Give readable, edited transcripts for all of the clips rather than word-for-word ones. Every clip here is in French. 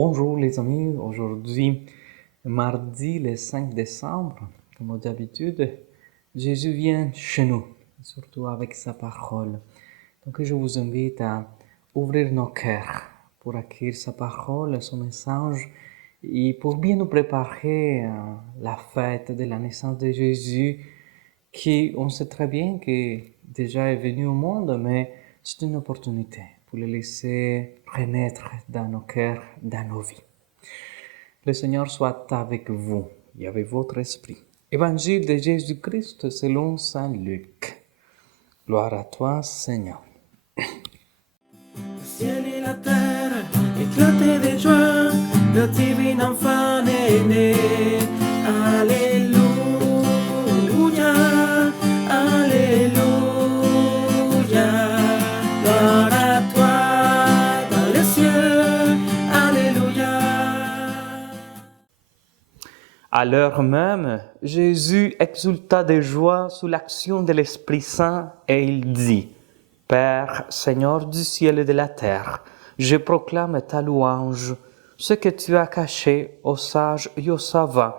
Bonjour les amis, aujourd'hui mardi le 5 décembre, comme d'habitude, Jésus vient chez nous, surtout avec sa parole. Donc je vous invite à ouvrir nos cœurs pour accueillir sa parole, son message, et pour bien nous préparer à la fête de la naissance de Jésus, qui on sait très bien que déjà est venu au monde, mais c'est une opportunité pour le laisser renaître dans nos cœurs, dans nos vies. Le Seigneur soit avec vous et avec votre esprit. Évangile de Jésus-Christ selon saint Luc. Gloire à toi, Seigneur. Le ciel et la terre éclataient de joie, le divin enfant est né. Alléluia, Alléluia. Gloire à toi dans les cieux, Alléluia. À l'heure même, Jésus exulta de joie sous l'action de l'Esprit Saint et il dit, Père, Seigneur du ciel et de la terre, je proclame ta louange. Ce que tu as caché aux sages et aux savants,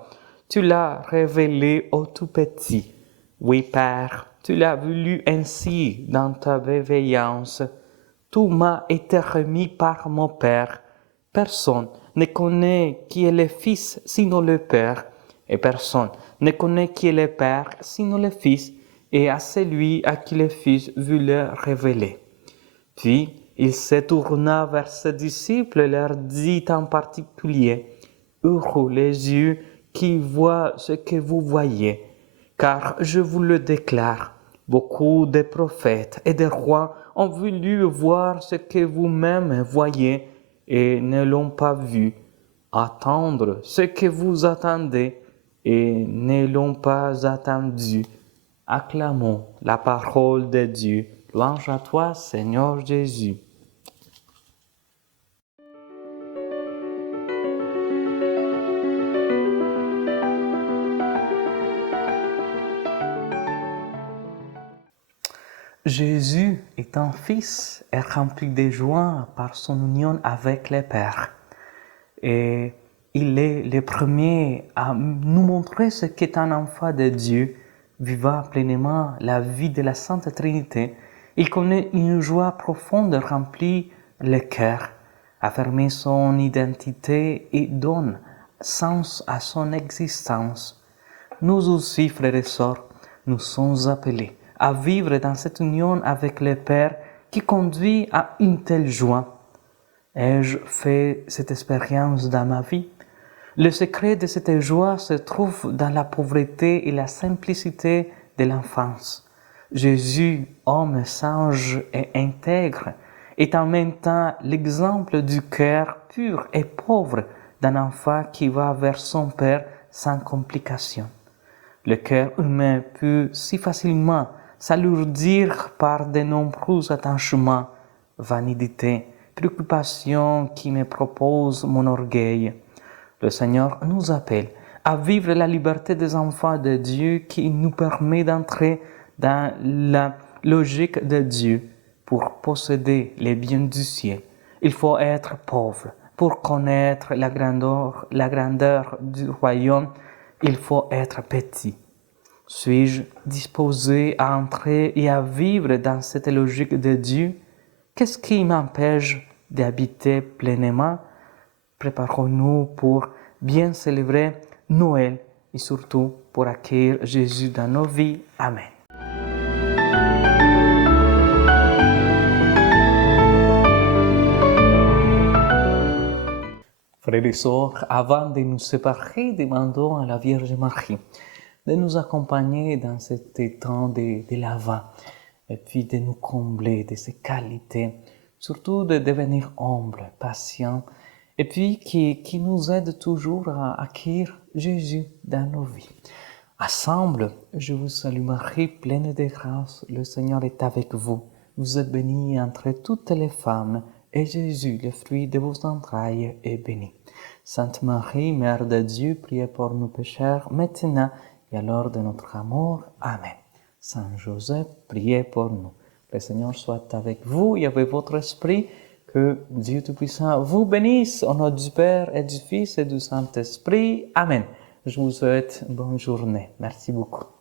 tu l'as révélé aux tout-petits. Oui, Père, tu l'as voulu ainsi dans ta bienveillance. Tout m'a été remis par mon Père. Personne ne connaît qui est le Fils sinon le Père, et personne ne connaît qui est le Père sinon le Fils, et à celui à qui le Fils veut le révéler. Puis il se tourna vers ses disciples et leur dit en particulier, Heureux les yeux qui voient ce que vous voyez, car je vous le déclare, beaucoup de prophètes et de rois ont voulu voir ce que vous-même voyez et ne l'ont pas vu, attendre ce que vous attendez et ne l'ont pas attendu. Acclamons la parole de Dieu. Louange à toi, Seigneur Jésus. Jésus étant fils est rempli de joie par son union avec le Père. Et il est le premier à nous montrer ce qu'est un enfant de Dieu, vivant pleinement la vie de la Sainte Trinité. Il connaît une joie profonde remplie le cœur, affirme son identité et donne sens à son existence. Nous aussi, frères et sœurs, nous sommes appelés à vivre dans cette union avec le Père qui conduit à une telle joie. Ai-je fait cette expérience dans ma vie? Le secret de cette joie se trouve dans la pauvreté et la simplicité de l'enfance. Jésus, homme sage et intègre, est en même temps l'exemple du cœur pur et pauvre d'un enfant qui va vers son Père sans complication. Le cœur humain peut si facilement s'alourdir par de nombreux attachements, vanité, préoccupations qui me proposent mon orgueil. Le Seigneur nous appelle à vivre la liberté des enfants de Dieu qui nous permet d'entrer dans la logique de Dieu pour posséder les biens du ciel. Il faut être pauvre pour connaître la grandeur du royaume. Il faut être petit. Suis-je disposé à entrer et à vivre dans cette logique de Dieu? Qu'est-ce qui m'empêche d'habiter pleinement? Préparons-nous pour bien célébrer Noël et surtout pour accueillir Jésus dans nos vies. Amen. Frères et sœurs, avant de nous séparer, demandons à la Vierge Marie de nous accompagner dans cet temps de l'Avent et puis de nous combler de ses qualités, surtout de devenir humble, patient, et puis qui nous aide toujours à acquérir Jésus dans nos vies. Ensemble, je vous salue Marie, pleine de grâce, le Seigneur est avec vous. Vous êtes bénie entre toutes les femmes, et Jésus, le fruit de vos entrailles, est béni. Sainte Marie, Mère de Dieu, priez pour nous pécheurs, maintenant et à l'heure de notre amour. Amen. Saint Joseph, priez pour nous. Le Seigneur soit avec vous et avec votre esprit. Que Dieu Tout-Puissant vous bénisse au nom du Père et du Fils et du Saint-Esprit. Amen. Je vous souhaite une bonne journée. Merci beaucoup.